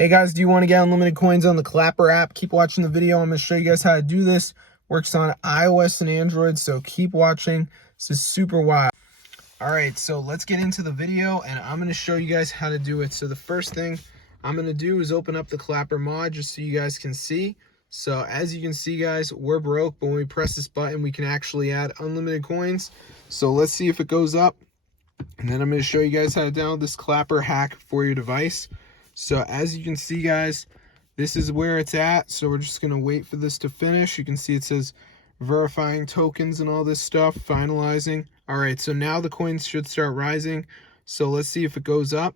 Hey guys, do you want to get unlimited coins on the Clapper app? Keep watching the video. I'm going to show you guys how to do this. Works on iOS and Android, so keep watching. This is super wild. All right, so let's get into the video, and I'm going to show you guys how to do it. So the first thing I'm going to do is open up the Clapper mod just so you guys can see. So as you can see, guys, we're broke, but when we press this button, we can actually add unlimited coins. So let's see if it goes up. And then I'm going to show you guys how to download this Clapper hack for your device. So as you can see, guys, this is where it's at. So we're just going to wait for this to finish. You can see it says verifying tokens and all this stuff, finalizing. All right, so now the coins should start rising. So let's see if it goes up.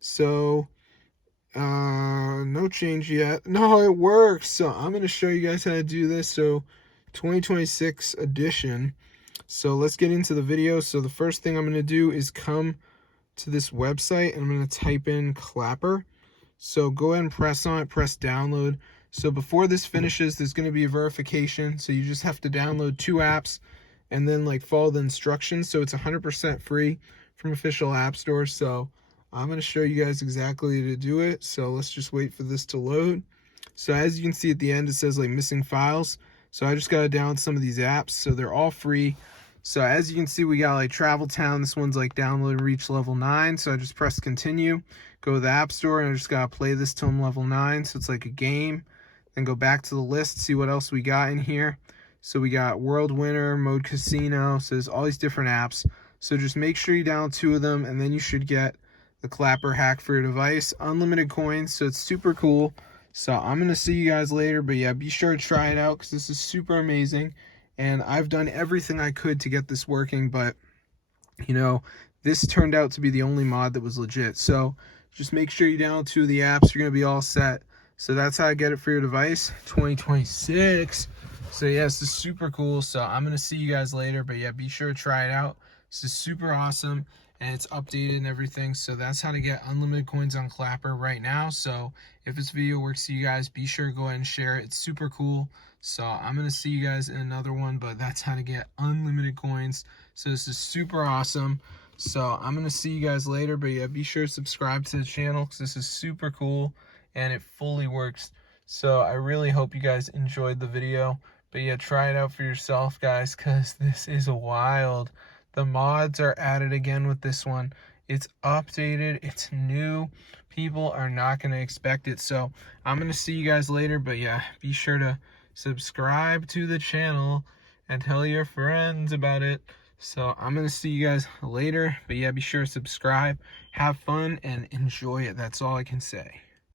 So no change yet. No, it works. So I'm going to show you guys how to do this. So 2026 edition. So let's get into the video. So the first thing I'm going to do is come to this website and I'm going to type in Clapper. So go ahead and press on it, press download. So before this finishes, there's going to be a verification. So you just have to download 2 apps and then follow the instructions. So it's 100% free from official app stores. So I'm going to show you guys exactly to do it. So let's just wait for this to load. So as you can see at the end, it says missing files. So I just got to download some of these apps. So they're all free. So as you can see, we got Travel Town. This one's download and reach level 9. So I just press continue, go to the app store, and I just got to play this till I'm level 9. So it's like a game. Then go back to the list, see what else we got in here. So we got World Winner, Mode Casino. So there's all these different apps. So just make sure you download 2 of them, and then you should get the Clapper hack for your device. Unlimited coins, so it's super cool. So I'm going to see you guys later. But yeah, be sure to try it out because this is super amazing. And I've done everything I could to get this working, but, this turned out to be the only mod that was legit. So just make sure you download 2 of the apps. You're going to be all set. So that's how I get it for your device, 2026. So yeah, this is super cool. So I'm going to see you guys later, but yeah, be sure to try it out. This is super awesome, and it's updated and everything. So that's how to get unlimited coins on Clapper right now. So if this video works for you guys, be sure to go ahead and share it. It's super cool. So I'm going to see you guys in another one, but that's how to get unlimited coins. So this is super awesome. So I'm going to see you guys later, but yeah, be sure to subscribe to the channel because this is super cool and it fully works. So I really hope you guys enjoyed the video, but yeah, try it out for yourself, guys, because this is wild. The mods are added again with this one. It's updated. It's new. People are not going to expect it. So I'm going to see you guys later, but yeah, be sure to subscribe to the channel and tell your friends about it. So I'm going to see you guys later, but yeah, be sure to subscribe, have fun, and enjoy it. That's all I can say.